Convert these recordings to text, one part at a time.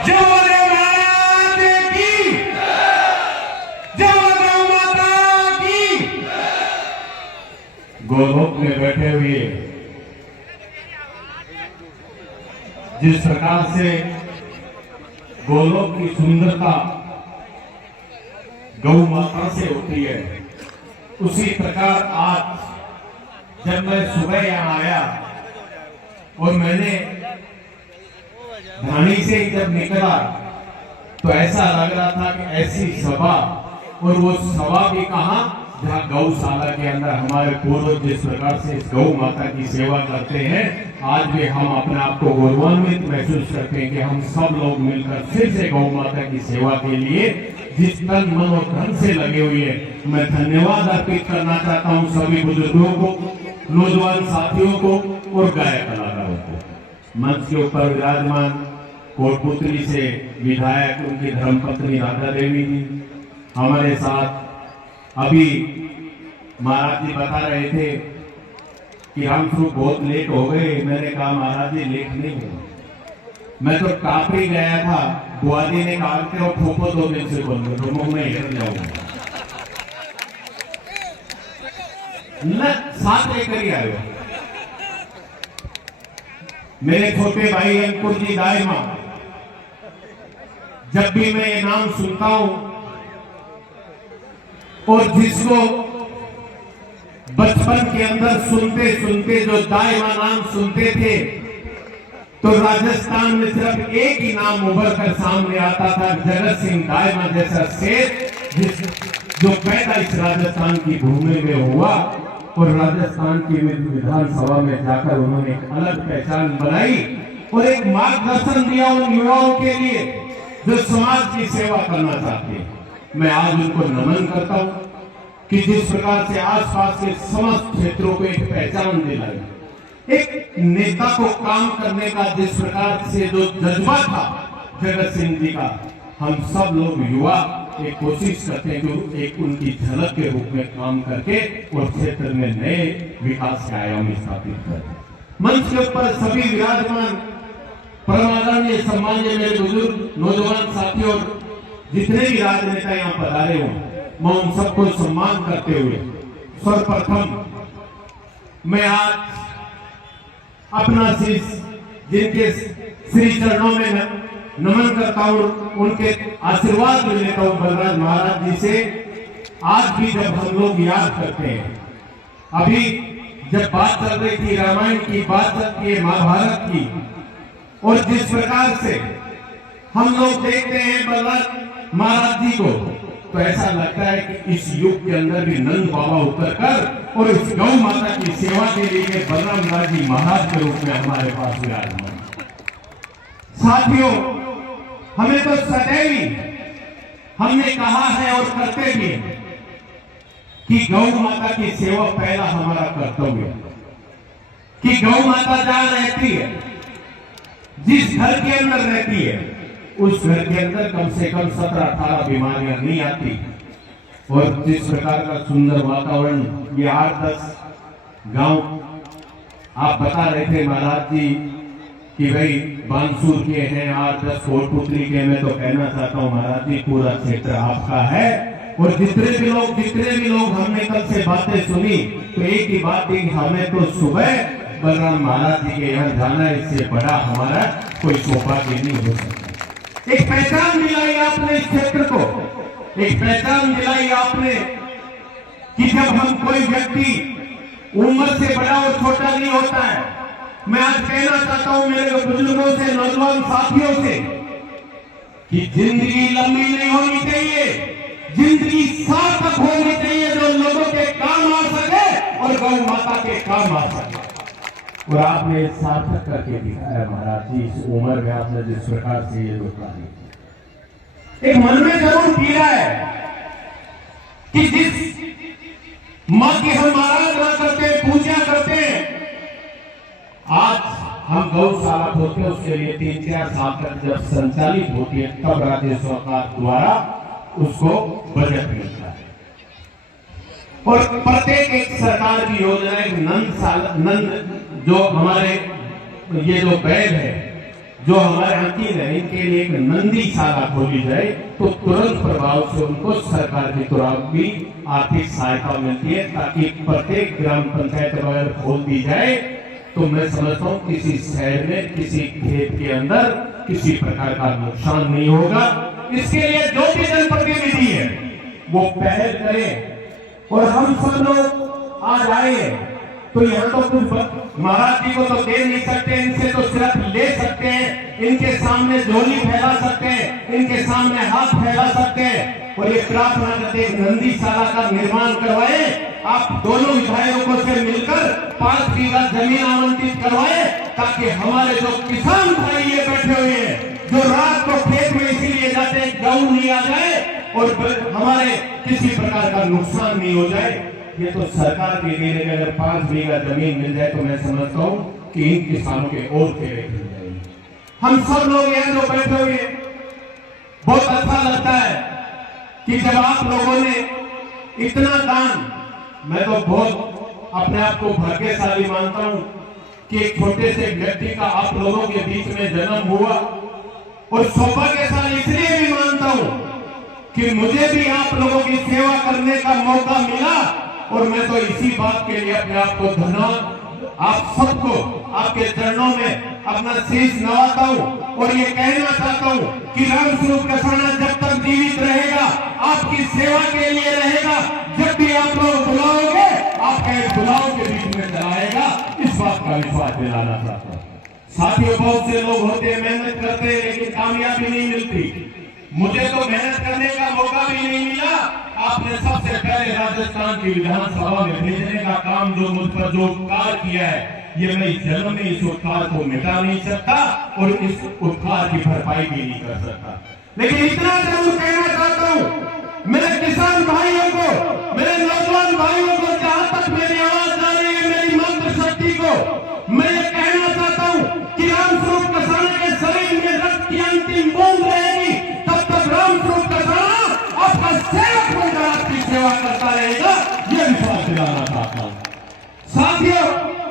गोलोक में बैठे हुए जिस प्रकार से गोलोक की सुंदरता गौ माता से होती है, उसी प्रकार आज जब मैं सुबह यहाँ आया और मैंने धानी से जब निकला तो ऐसा लग रहा था कि ऐसी सभा, और वो सभा भी कहां, जहां गौशाला के अंदर हमारे पूर्वज जिस प्रकार से इस गौ माता की सेवा करते हैं, आज भी हम अपने आप को गौरवान्वित महसूस करते हैं कि हम सब लोग मिलकर फिर से गौ माता की सेवा के लिए जिस तन मन और धन से लगे हुए हैं। मैं धन्यवाद अर्पित करना चाहता हूं सभी बुजुर्गों को, नौजवान साथियों को और गायक कलाकारों को। मंच के ऊपर विराजमान कोटपुतली से विधायक उनकी धर्मपत्नी राधा देवी जी हमारे साथ। अभी महाराज जी बता रहे थे कि हम शुरू बहुत लेट हो गए। मैंने कहा महाराज जी लेट नहीं हुए, मैं तो काफी गया था। बुआ जी ने कहा कि वो ठोको 2 दिन से बोल रहे, तो मुंह में हिल जाऊंगा न, साथ लेकर ही आए। मेरे छोटे भाई अंकुर जी दाइमा, जब भी मैं ये नाम सुनता हूं और जिसको बचपन के अंदर सुनते सुनते जो दाइमा नाम सुनते थे, तो राजस्थान में सिर्फ एक ही नाम उभर कर सामने आता था, जगत सिंह दाइमा जैसा शेर जो पैदा इस राजस्थान की भूमि में हुआ और राजस्थान की विधानसभा में जाकर उन्होंने एक अलग पहचान बनाई और एक मार्गदर्शन दिया उन युवाओं के लिए जो समाज की सेवा करना चाहते हैं। मैं आज उनको नमन करता हूं कि जिस प्रकार से आसपास के समस्त क्षेत्रों को एक पहचान दिलाई, एक नेता को काम करने का जिस प्रकार से जो जज्बा था जगत सिंह जी का, हम सब लोग युवा एक कोशिश करते हैं कि एक उनकी झलक के रूप में काम करके और क्षेत्र में नए विकास के आयाम स्थापित करें। मंच के ऊपर सभी विराजमान परमादरणीय सम्माननीय मेरे बुजुर्ग नौजवान साथियों, जितने भी राजनेता यहाँ पधारे हों, मैं उन सबको सम्मान करते हुए सर्वप्रथम मैं आज अपना शीश जिनके श्री चरणों में नमन करता हूं, उनके आशीर्वाद लेता हूं बलराज महाराज जी से। आज भी जब हम लोग याद करते हैं, अभी जब बात चल रही थी रामायण की, बात चल रही है महाभारत की, और जिस प्रकार से हम लोग देखते हैं बलराज महाराज जी को, तो ऐसा लगता है कि इस युग के अंदर भी नंद बाबा उतरकर और इस गौ माता की सेवा के लिए बलराम दास जी महाराज के रूप में हमारे पास विराजमान। साथियों, हमें तो सदैव हमने कहा है और करते भी कि गौ माता की सेवा पहला हमारा कर्तव्य है, कि गौ माता जहां रहती है, जिस घर के अंदर रहती है, उस घर के अंदर कम से कम 17-18 बीमारियां नहीं आती। और जिस प्रकार का सुंदर वातावरण ये 8-10 गांव आप बता रहे थे महाराज जी कि भाई बांसुर के हैं, 8-10 कोटपुतली के। मैं तो कहना चाहता हूं महाराज जी, पूरा क्षेत्र आपका है। और जितने भी लोग हमने कल से बातें सुनी, तो एक ही बात थी, हमें तो सुबह बलराम महाराज जी के यहाँ जाना, इससे बड़ा हमारा कोई सौभाग्य नहीं हो सकता। एक पहचान दिलाई आपने इस क्षेत्र को, एक पहचान दिलाई आपने कि जब हम कोई व्यक्ति उम्र से बड़ा और छोटा नहीं होता है। मैं आज कहना चाहता हूं मेरे बुजुर्गों से, नौजवान साथियों से, कि जिंदगी लंबी नहीं होनी चाहिए, जिंदगी सार्थक होनी चाहिए, जो लोगों के काम आ सके और गौ माता के काम आ सके। और आपने सार्थक करके दिखाया महाराज जी, इस उम्र में आपने जिस प्रकार से ये लोग कार्य, एक मन में जरूर पीड़ा है कि जिस मां की हम आराधना करते, पूजा करते हैं, आज हम गौशाला खोलते हैं, उसके लिए 3-4 साल तक जब संचालित होती है, तब राज्य सरकार द्वारा उसको बजट मिलता है। और प्रत्येक एक सरकार की योजना, एक नंद जो हमारे ये जो बैल है, जो हमारे अंकित है इनके लिए एक नंदीशाला खोली जाए तो तुरंत प्रभाव से उनको सरकार की तरफ भी आर्थिक सहायता मिलती है, ताकि प्रत्येक ग्राम पंचायत अगर खोल दी जाए तो मैं समझता हूँ किसी शहर में किसी खेत के अंदर किसी प्रकार का नुकसान नहीं होगा। इसके लिए जो भी जनप्रतिनिधि है वो पहल करे और हम सब लोग आज आए तो यहाँ तो कुछ महाराज जी को तो दे नहीं सकते, इनसे तो सिर्फ ले सकते हैं, इनके सामने झोली फैला सकते हैं, इनके सामने हाथ फैला सकते हैं और ये प्रार्थना करते हैं नंदीशाला का निर्माण करवाए। आप दोनों विधायकों से मिलकर 5 बीघा जमीन आवंटित करवाए, ताकि हमारे जो किसान भाई ये बैठे हुए हैं जो रात को खेत में इसीलिए जाते हैं गेहूं नहीं आ जाए और हमारे किसी प्रकार का नुकसान नहीं हो जाए। ये तो सरकार के लिए अगर 5 बीघा जमीन मिल जाए तो मैं समझता हूँ कि इन किसानों के और खेत मिल जाएंगे। हम सब लोग यहाँ जो बैठे हुए बहुत अच्छा लगता है कि जब आप लोगों ने इतना दान, मैं तो बहुत अपने आप को भाग्यशाली मानता हूँ कि एक छोटे से व्यक्ति का आप लोगों के बीच में जन्म हुआ और सौभाग्यशाली इसलिए भी मानता हूँ कि मुझे भी आप लोगों की सेवा करने का मौका मिला और मैं तो इसी बात के लिए अपने आप को धन्यवाद आप सबको आपके चरणों में अपना शीश नवाता हूँ और ये कहना चाहता हूँ कि रामस्वरूप कसाना जब तक जीवित रहेगा आपकी सेवा के लिए रहेगा। जब भी आप लोग बुलाओगे आपके बुलाओ के बीच में चलाएगा, इस बात का विश्वास दिलाना चाहता हूँ। साथियों, बहुत से लोग होते हैं मेहनत करते हैं लेकिन कामयाबी नहीं मिलती। मुझे तो मेहनत करने का मौका भी नहीं मिला। आपने सबसे पहले राजस्थान की विधानसभा में भेजने का काम जो मुझ पर जो उपकार किया है, ये मैं इस जन्म में इस उपकार को मिटा नहीं सकता और इस उपकार की भरपाई भी नहीं कर सकता। लेकिन इतना जरूर कहना चाहता हूँ मेरे किसान भाइयों को, मेरे नौजवान भाइयों को, जहां तक मेरी आवाज जा रही है, मेरी मंत्र शक्ति को, मैं ये कहना चाहता हूँ कि रामस्वरूप कसाना के शरीर में रक्त की अंतिम बूंद रहेगी, तब तक रामस्वरूप कसाना आपका सेवक बनकर आपकी सेवा करता रहेगा, ये विश्वास दिलाना चाहता हूँ। साथियों,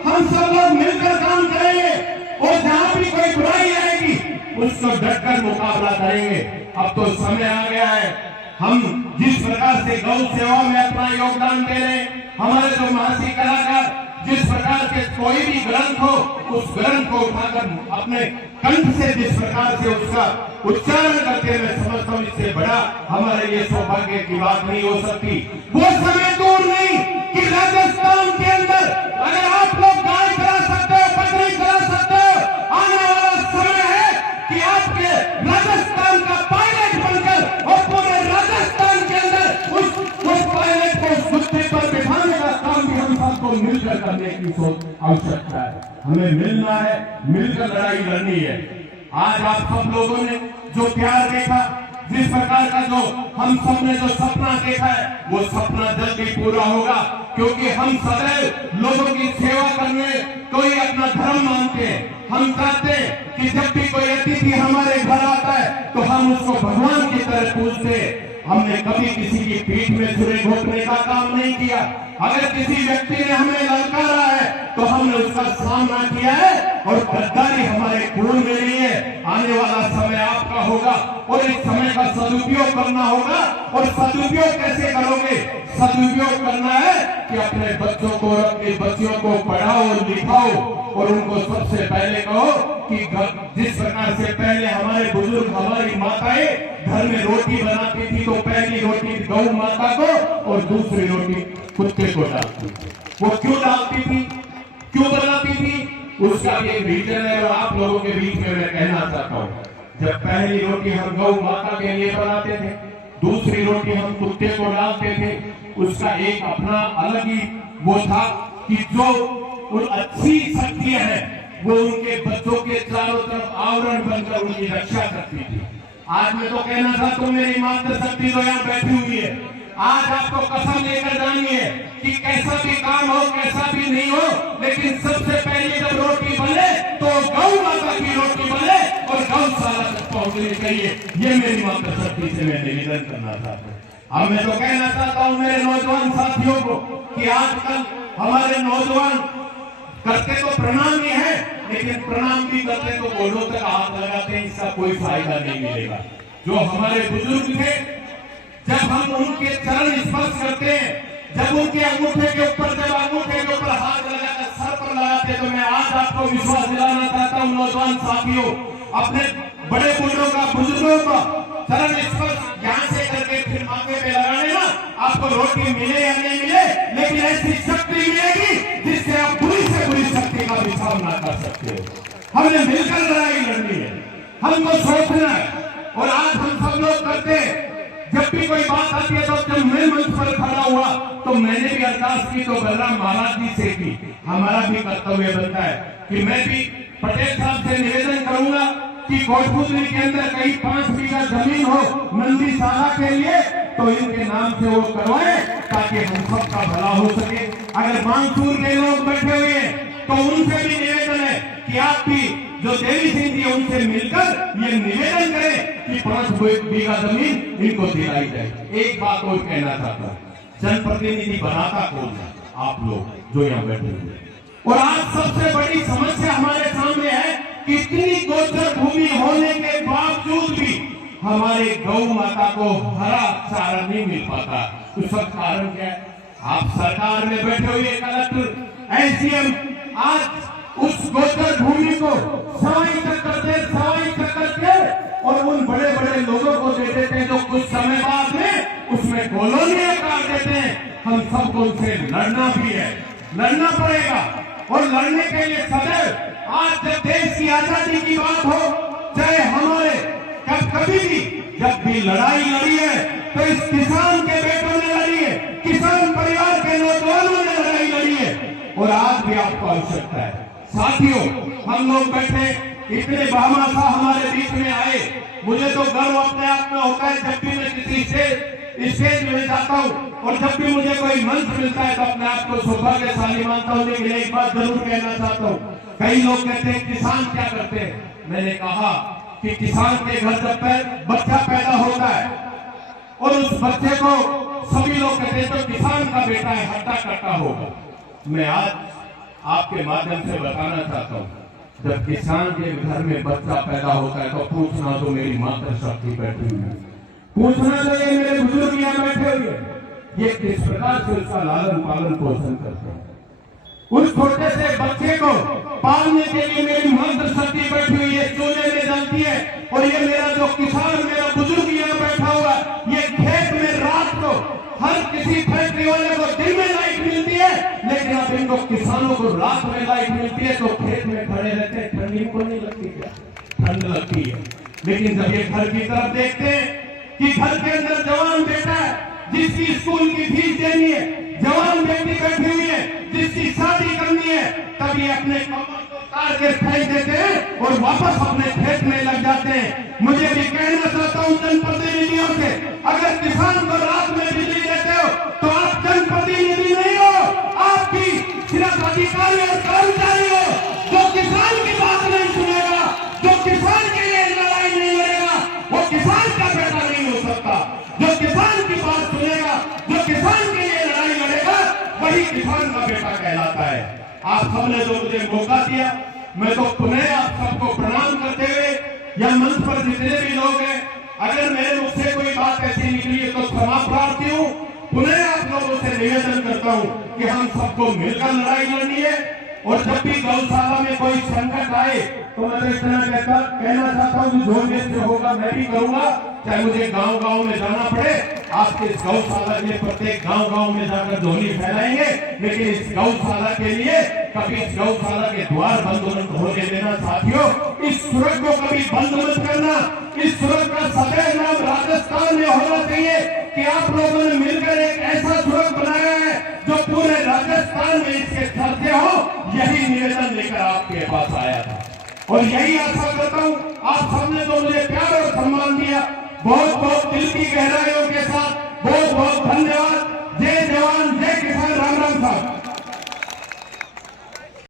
हम सब लोग मिलकर काम करेंगे और जहां भी कोई बुराई आएगी उसको डटकर मुकाबला करेंगे। अब तो समय आ गया है, हम जिस प्रकार से गौ सेवा में अपना योगदान दे रहे हैं, हमारे जो महासी कलाकार जिस प्रकार के कोई भी ग्रंथ हो उस ग्रंथ को उठाकर अपने कंठ से जिस प्रकार से उसका उच्चारण करते हैं, मैं समझता हूँ इससे बड़ा हमारे लिए सौभाग्य की बात नहीं हो सकती। वो समय दूर नहीं कि राजस्थान के अंदर अगर आप लोग गाय करा सकते हो, बकरी करा सकते हो, आने वाला समय है कि आपके राजस्थान का पायलट बनकर और पूरे राजस्थान के अंदर उस पायलट को उस कुत्ते पर बिठाने का काम भी हम सबको मिलकर करने की आवश्यकता है। हमें मिलना है, मिलकर लड़ाई लड़नी है। आज आप सब लोगों ने जो प्यार देखा, जिस प्रकार का जो हम सब ने जो सपना देखा है, वो सपना जल्दी पूरा होगा, क्योंकि हम सदैव लोगों की सेवा करने को ही अपना धर्म मानते हैं। हम चाहते हैं कि जब भी कोई अतिथि हमारे घर आता है तो हम उसको भगवान की तरह पूजते हैं। हमने कभी किसी की पीठ में छुरे घोटने का काम नहीं किया। अगर किसी व्यक्ति ने हमें ललकारा है तो हमने उसका सामना किया है और गद्दारी हमारे खून में नहीं है। आने वाला समय आपका होगा और इस समय का सदुपयोग करना होगा। और सदुपयोग कैसे करोगे? सदुपयोग करना है कि अपने बच्चों को, अपनी बच्चियों को पढ़ाओ और लिखाओ और उनको सबसे पहले कहो कि जिस प्रकार से पहले हमारे बुजुर्ग, हमारी माताएं घर में रोटी बनाती थी तो पहली रोटी गौ माता को और दूसरी रोटी कुत्ते को डालती थी। वो क्यों डालती थी, क्यों बनाती थी, उसका भी एक रीजन है और आप लोगों के बीच में मैं कहना चाहता हूँ। जब पहली रोटी हम गौ माता के लिए बनाते थे, दूसरी रोटी हम कुत्ते को डालते थे, उसका एक अपना अलग ही वो था कि जो उन अच्छी शक्तियां हैं वो उनके बच्चों के चारों तरफ आवरण बनकर उनकी रक्षा करती थी। आज मैं तो कहना चाहता हूँ, मेरी मातृ शक्ति तो यहाँ बैठी हुई है, आज आपको कसम लेकर जानी है कि कैसा भी काम हो, कैसा भी नहीं हो, लेकिन सबसे पहले जब रोटी बने तो गौ माता की रोटी बने और गौशाला तक पहुंचनी चाहिए। ये मेरी मातृ शक्ति से मैं निवेदन करना चाहता हूँ। अब मैं तो कहना चाहता हूँ मेरे नौजवान साथियों को कि आजकल हमारे नौजवान करते तो प्रणाम ही है, लेकिन प्रणाम भी करते तो गोड़ों तक हाथ लगाते हैं, इसका कोई फायदा नहीं मिलेगा। जो हमारे बुजुर्ग थे, जब हम उनके चरण स्पर्श करते हैं, जब उनके अंगूठे के ऊपर हाथ लगाकर सर पर लगाते, तो मैं आज आपको विश्वास दिलाना चाहता हूं नौजवान साथियों, अपने बड़े बुजुर्गों का चरण स्पर्श यहाँ से करके फिर माथे पे लगाने ना, आपको रोटी मिले या नहीं मिले, लेकिन ऐसी शक्ति मिलेगी जिससे आप बुरी से बुरी शक्ति का भी सामना कर सकते हो। हमने मिलकर लड़ाई लड़नी है, हमको सोचना है, और आज हम सब लोग करते हैं। जब भी कोई बात आती है, तो जब मैं मंच पर खड़ा हुआ तो मैंने भी अरदास की, तो बलराम महाराज जी से की। हमारा भी कर्तव्य बनता है कि मैं भी पटेल साहब से निवेदन करूंगा कि कोटपुतली के अंदर कहीं 5 बीघा जमीन हो नंदीशाला के लिए, तो इनके नाम से वो करवाए, ताकि हम सबका भला हो सके। अगर मानसूर के लोग बैठे हुए हैं, तो उनसे भी निवेदन है कि आप भी जो देवी सिंह जी उनसे मिलकर ये निवेदन करें कि 5 बीघा जमीन इनको दिलाई जाए। एक बात और कहना चाहता हूँ, जनप्रतिनिधि बनाता कौन है? आप लोग जो यहाँ बैठे हुए। और आज सबसे बड़ी समस्या हमारे सामने है कि इतनी गोचर भूमि होने के बावजूद भी हमारे गौ माता को हरा चारा नहीं मिल पाता। उसका कारण क्या है? आप सरकार में बैठे हुए कलेक्टर, एसडीएम आज उस गोचर भूमि को सवाई चक्कर के और उन बड़े बड़े लोगों को दे देते हैं, जो कुछ समय बाद में उसमें कॉलोनियां काट देते हैं। हम सबको उनसे लड़ना भी है, लड़ना पड़ेगा, और लड़ने के लिए सदैव, आज जब देश की आजादी की बात हो, चाहे हमारे कभी भी जब भी लड़ाई लड़ी है, तो इस किसान के बेटों ने लड़ी है, किसान परिवार के नौजवानों ने लड़ाई लड़ी है, और आज भी आपको आवश्यकता है। साथियों, हम लोग बैठे इतने बहामासा हमारे बीच में आए, मुझे तो गर्व अपने आप में होता है जब भी मैं किसी स्टेज में जाता हूँ, और जब भी मुझे कोई मंच मिलता है, तो अपने आप को सौभाग्यशाली मानता हूँ। लेकिन एक बात जरूर कहना चाहता हूँ, कई लोग कहते हैं किसान क्या करते हैं। मैंने कहा कि किसान के घर जब बच्चा पैदा होता है, और उस बच्चे को सभी लोग कहते हैं तो किसान का बेटा है, हट्टा कट्टा होगा। मैं आज आपके माध्यम से बताना चाहता हूँ, जब किसान के घर में बच्चा पैदा होता है, तो पूछना तो मेरी मातृशक्ति बैठी हुई है, पूछना चाहिए मेरे बुजुर्ग यहाँ बैठे हुए, ये किस प्रकार से उसका लालन पालन पोषण करते हैं। उस छोटे से बच्चे को पालने के लिए मेरी मातृशक्ति बैठी हुई है, चूल्हे में जलती है, और ये मेरा जो किसान, मेरा बुजुर्ग यहाँ बैठा हुआ, ये खेत में रात को, हर किसी फैक्ट्री वाले को दिन में लाइट मिलती है, लेकिन अब इनको किसानों को रात में लाइट मिलती है, तो खेत में खड़े रहते हैं। ठंडी को नहीं लगती क्या? ठंड लगती है। लेकिन जब ये घर की तरफ देखते हैं कि घर के अंदर जवान बेटा है, जिसकी स्कूल की फीस देनी है, जवान बेटी बैठी हुई है, जिसकी शादी करनी है, तब ये अपने कमर को उतार के फेंक देते हैं और वापस अपने खेत में लग जाते हैं। मुझे भी कहना चाहता हूँ जनप्रतिनिधियों से, अगर किसान को रात में बिजली देते हो, तो आप जनप्रतिनिधि नहीं हो, आप भी सिर्फ अधिकारी और कर्मचारी हो। जो किसान की बात नहीं सुनेगा, जो किसान के लिए लड़ाई नहीं लड़ेगा, वो किसान का बेटा नहीं हो सकता। जो किसान की बात सुनेगा, जो किसान के लिए लड़ाई लड़ेगा, वही किसान का बेटा कहलाता है। आप सबने जो मुझे मौका दिया, मैं तो पुनः आप सबको प्रणाम करते हुए, या मंच पर जितने भी लोग हैं, अगर मेरे मुख से कोई बात ऐसी निकली है तो क्षमा प्रार्थी हूँ। पुनः आप लोगों से निवेदन करता हूँ कि हम सबको मिलकर लड़ाई लड़नी है, और जब भी गौशाला में कोई संकट आए, तो मैं इतना कहना चाहता हूँ कि जो मेरे से होगा मैं भी करूंगा, चाहे मुझे गांव-गांव में जाना पड़े। आपके इस गौशाला के प्रत्येक गांव-गांव में जाकर ध्वनि फैलाएंगे, लेकिन इस गौशाला के लिए कभी इस गौशाला के द्वार बंद मत होने देना। साथियों, इस सुरंग को कभी बंद मत करना। इस सुरंग का सदैव नाम राजस्थान में होना चाहिए कि आप लोगों ने मिलकर एक ऐसा सुरंग बनाया है जो पूरे राजस्थान में इसके चर्चे हो। यही निवेदन लेकर आपके पास आया था, और यही आशा करता हूँ आप सबने तो मुझे